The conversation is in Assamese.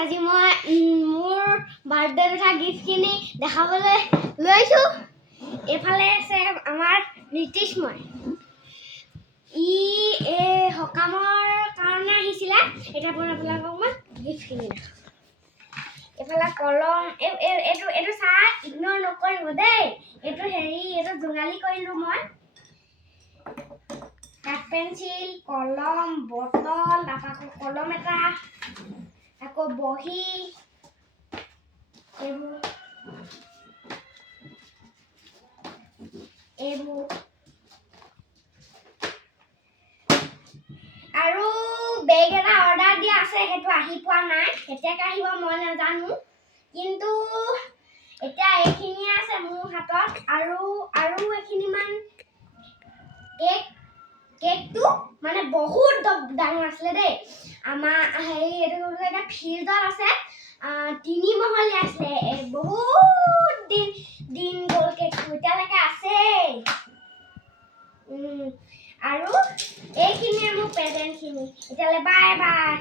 আজি মই মোৰ বাৰ্থডে থকা গিফ্টখিনি দেখাবলৈ লৈছোঁ। এইফালে আছে আমাৰ নীতিশময়। সকামৰ কাৰণে আহিছিলে। এতিয়া আপোনালোকক মই গিফ্টখিনি দেখাম। এইফালে কলম, এইটো চাই ইগনৰ নকৰিব দেই। এইটো জোঙালী কৰিলোঁ মই। কাঠ পেঞ্চিল, কলম, বটল, তাৰপৰা আকৌ কলম এটা, আকৌ বহী, এইবোৰ আৰু বেগ এটা অৰ্ডাৰ দিয়া আছে, সেইটো আহি পোৱা নাই। কেতিয়াকৈ আহিব মই নাজানো, কিন্তু এতিয়া এইখিনিয়ে আছে মোৰ হাতত। আৰু এইখিনিমান কেকটো মানে বহুত ডাঙৰ আছিলে দেই। আমাৰ এইটো এটা ফ্ৰিজত আছে, 3 মহলীয়া আছিলে। বহুত দিন গ'ল কেকটো, এতিয়ালৈকে আছেই। আৰু এইখিনিয়ে মোৰ প্ৰেজেণ্টখিনি। এতিয়ালৈ বাই বাই।